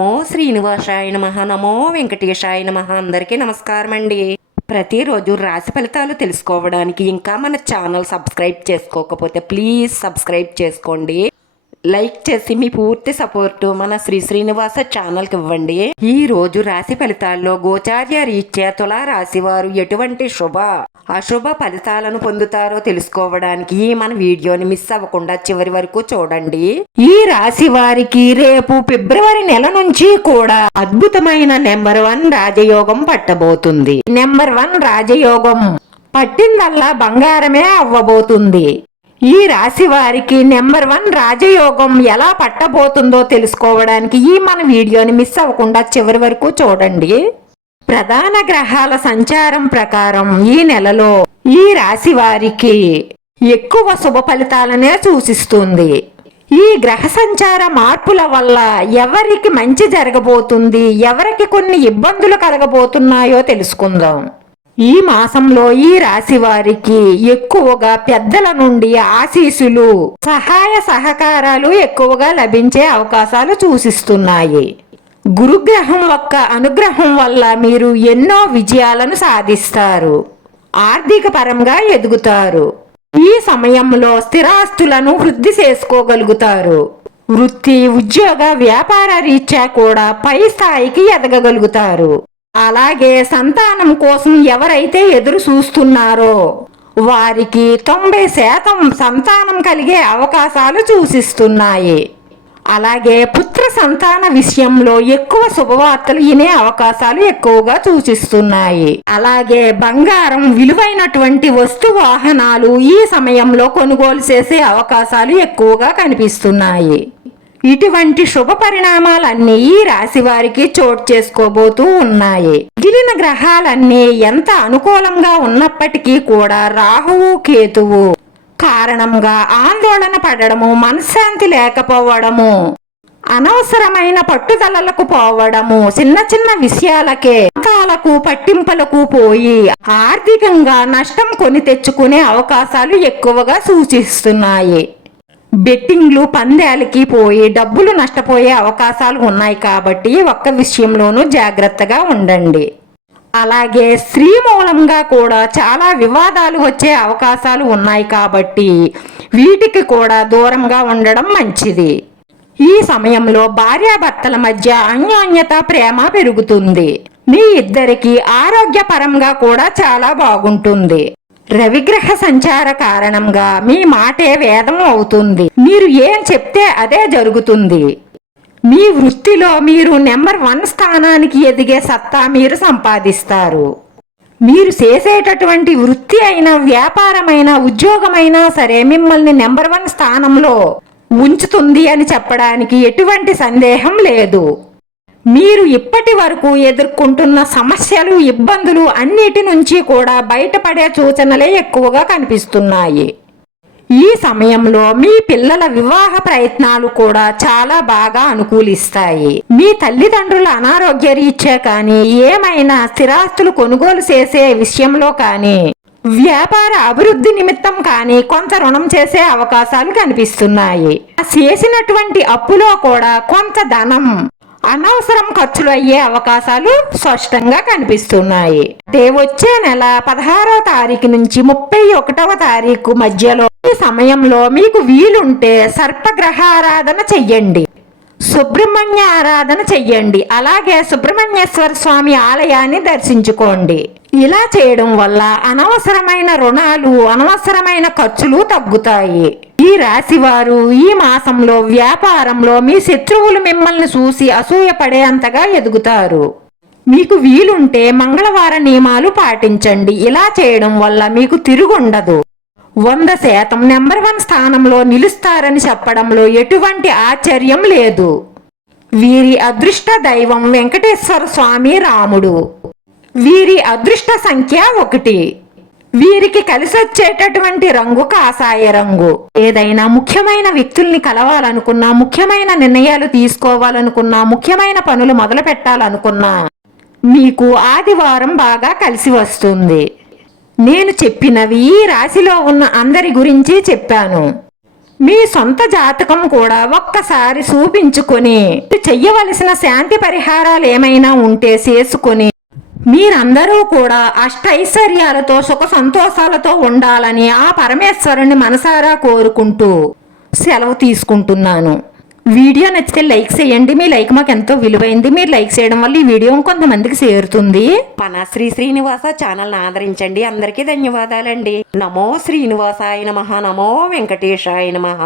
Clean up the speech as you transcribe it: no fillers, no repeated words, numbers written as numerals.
నమో శ్రీనివాసాయ నమః, నమో వెంకటేశాయ నమః. అందరికీ నమస్కారం అండి. ప్రతిరోజు రాశి ఫలితాలు తెలుసుకోవడానికి ఇంకా మన ఛానల్ సబ్స్క్రైబ్ చేసుకోకపోతే ప్లీజ్ సబ్స్క్రైబ్ చేసుకోండి. లైక్ చేసి మీ పూర్తి సపోర్టు మన శ్రీనివాస ఛానల్కి ఇవ్వండి. ఈ రోజు రాశి ఫలితాల్లో గోచార్య రీత్యా తులా రాశి వారు ఎటువంటి శుభ అశుభ ఫలితాలను పొందుతారో తెలుసుకోవడానికి మన వీడియోని మిస్ అవ్వకుండా చివరి వరకు చూడండి. ఈ రాశి వారికి రేపు ఫిబ్రవరి నెల నుంచి కూడా అద్భుతమైన నెంబర్ 1 రాజయోగం పట్టబోతుంది. నెంబర్ 1 రాజయోగం పట్టిందల్లా బంగారమే అవ్వబోతుంది. ఈ రాశి వారికి నెంబర్ 1 రాజయోగం ఎలా పట్టబోతుందో తెలుసుకోవడానికి మన వీడియోని మిస్ అవ్వకుండా చివరి వరకు చూడండి. ప్రధాన గ్రహాల సంచారం ప్రకారం ఈ నెలలో ఈ రాశి వారికి ఎక్కువ శుభ ఫలితాలనే సూచిస్తుంది. ఈ గ్రహ సంచార మార్పుల వల్ల ఎవరికి మంచి జరగబోతుంది, ఎవరికి కొన్ని ఇబ్బందులు కలగబోతున్నాయో తెలుసుకుందాం. ఈ మాసంలో ఈ రాశి వారికి ఎక్కువగా పెద్దల నుండి ఆశీస్సులు, సహాయ సహకారాలు ఎక్కువగా లభించే అవకాశాలు సూచిస్తున్నాయి. గురుగ్రహం యొక్క అనుగ్రహం వల్ల మీరు ఎన్నో విజయాలను సాధిస్తారు. ఆర్థిక పరంగా ఎదుగుతారు. ఈ సమయంలో స్థిరాస్తులను వృద్ధి చేసుకోగలుగుతారు. వృత్తి, ఉద్యోగ, వ్యాపార రీత్యా కూడా పై స్థాయికి ఎదగగలుగుతారు. అలాగే సంతానం కోసం ఎవరైతే ఎదురు చూస్తున్నారో వారికి 90% సంతానం కలిగే అవకాశాలు సూచిస్తున్నాయి. అలాగే పుత్ర సంతాన విషయంలో ఎక్కువ శుభవార్తలు వినే అవకాశాలు ఎక్కువగా సూచిస్తున్నాయి. అలాగే బంగారం, విలువైనటువంటి వస్తు వాహనాలు ఈ సమయంలో కొనుగోలు చేసే అవకాశాలు ఎక్కువగా కనిపిస్తున్నాయి. ఇటువంటి శుభ పరిణామాలన్నీ ఈ రాశి వారికి చోటు చేసుకోబోతూ ఉన్నాయి. మిగిలిన గ్రహాలన్నీ ఎంత అనుకూలంగా ఉన్నప్పటికీ కూడా రాహువు, కేతువు కారణంగా ఆందోళన పడడము, మనశ్శాంతి లేకపోవడము, అనవసరమైన పట్టుదలలకు పోవడము, చిన్న చిన్న విషయాలకే కాలకు పట్టింపులకు పోయి ఆర్థికంగా నష్టం కొని తెచ్చుకునే అవకాశాలు ఎక్కువగా సూచిస్తున్నాయి. బెట్టింగ్లు, పందాలకి పోయి డబ్బులు నష్టపోయే అవకాశాలు ఉన్నాయి కాబట్టి ఒక్క విషయంలోనూ జాగ్రత్తగా ఉండండి. అలాగే స్త్రీ మూలంగా కూడా చాలా వివాదాలు వచ్చే అవకాశాలు ఉన్నాయి కాబట్టి వీటికి కూడా దూరంగా ఉండడం మంచిది. ఈ సమయంలో భార్యాభర్తల మధ్య అన్యోన్యత, ప్రేమ పెరుగుతుంది. మీ ఇద్దరికి ఆరోగ్యపరంగా కూడా చాలా బాగుంటుంది. రవిగ్రహ సంచార కారణంగా మీ మాటే వేదం అవుతుంది. మీరు ఏం చెప్తే అదే జరుగుతుంది. మీ వృత్తిలో మీరు నెంబర్ 1 స్థానానికి ఎదిగే సత్తా మీరు సంపాదిస్తారు. మీరు చేసేటటువంటి వృత్తి అయినా, వ్యాపారమైనా, ఉద్యోగమైనా సరే మిమ్మల్ని నెంబర్ 1 స్థానంలో ఉంచుతుంది అని చెప్పడానికి ఎటువంటి సందేహం లేదు. మీరు ఇప్పటి వరకు ఎదుర్కొంటున్న సమస్యలు, ఇబ్బందులు అన్నిటి నుంచి కూడా బయటపడే సూచనలే ఎక్కువగా కనిపిస్తున్నాయి. ఈ సమయంలో మీ పిల్లల వివాహ ప్రయత్నాలు కూడా చాలా బాగా అనుకూలిస్తాయి. మీ తల్లిదండ్రుల అనారోగ్య రీత్యా కానీ, ఏమైనా స్థిరాస్తులు కొనుగోలు చేసే విషయంలో కానీ, వ్యాపార అభివృద్ధి నిమిత్తం కానీ కొంత రుణం చేసే అవకాశాలు కనిపిస్తున్నాయి. చేసినటువంటి అప్పులో కూడా కొంత ధనం అనవసరం ఖర్చులు అయ్యే అవకాశాలు స్పష్టంగా కనిపిస్తున్నాయి. వచ్చే నెల 16వ తారీఖు నుంచి 31వ తారీఖు మధ్యలో ఈ సమయంలో మీకు వీలుంటే సర్పగ్రహ ఆరాధన చెయ్యండి, సుబ్రహ్మణ్య ఆరాధన చెయ్యండి. అలాగే సుబ్రహ్మణ్యేశ్వర స్వామి ఆలయాన్ని దర్శించుకోండి. ఇలా చేయడం వల్ల అనవసరమైన రుణాలు, అనవసరమైన ఖర్చులు తగ్గుతాయి. ఈ రాశి వారు ఈ మాసంలో వ్యాపారంలో మీ శత్రువులు మిమ్మల్ని చూసి అసూయపడేంతగా ఎదుగుతారు. మీకు వీలుంటే మంగళవార నియమాలు పాటించండి. ఇలా చేయడం వల్ల మీకు తిరుగుండదు. 100% నెంబర్ 1 స్థానంలో నిలుస్తారని చెప్పడంలో ఎటువంటి ఆశ్చర్యం లేదు. వీరి అదృష్ట దైవం వెంకటేశ్వర స్వామి, రాముడు. వీరి అదృష్ట సంఖ్య 1. వీరికి కలిసొచ్చేటటువంటి రంగు కాషాయ రంగు. ఏదైనా ముఖ్యమైన వ్యక్తుల్ని కలవాలనుకున్నా, ముఖ్యమైన నిర్ణయాలు తీసుకోవాలనుకున్నా, ముఖ్యమైన పనులు మొదలు పెట్టాలనుకున్నా మీకు ఆదివారం బాగా కలిసి వస్తుంది. నేను చెప్పినవి ఈ రాశిలో ఉన్న అందరి గురించి చెప్పాను. మీ సొంత జాతకం కూడా ఒక్కసారి చూపించుకొని చెయ్యవలసిన శాంతి పరిహారాలు ఏమైనా ఉంటే చేసుకొని మీరందరూ కూడా అష్టైశ్వర్యాలతో సుఖ సంతోషాలతో ఉండాలని ఆ పరమేశ్వరుని మనసారా కోరుకుంటూ సెలవు తీసుకుంటున్నాను. వీడియో నచ్చితే లైక్ చేయండి. మీ లైక్ మాకు ఎంతో విలువైంది. మీరు లైక్ చేయడం వల్ల ఈ వీడియో కొంతమందికి చేరుతుంది. మన శ్రీనివాస ఛానల్ని ఆదరించండి. అందరికీ ధన్యవాదాలండి. నమో శ్రీనివాసాయ నమః. నమో వెంకటేశాయ నమః.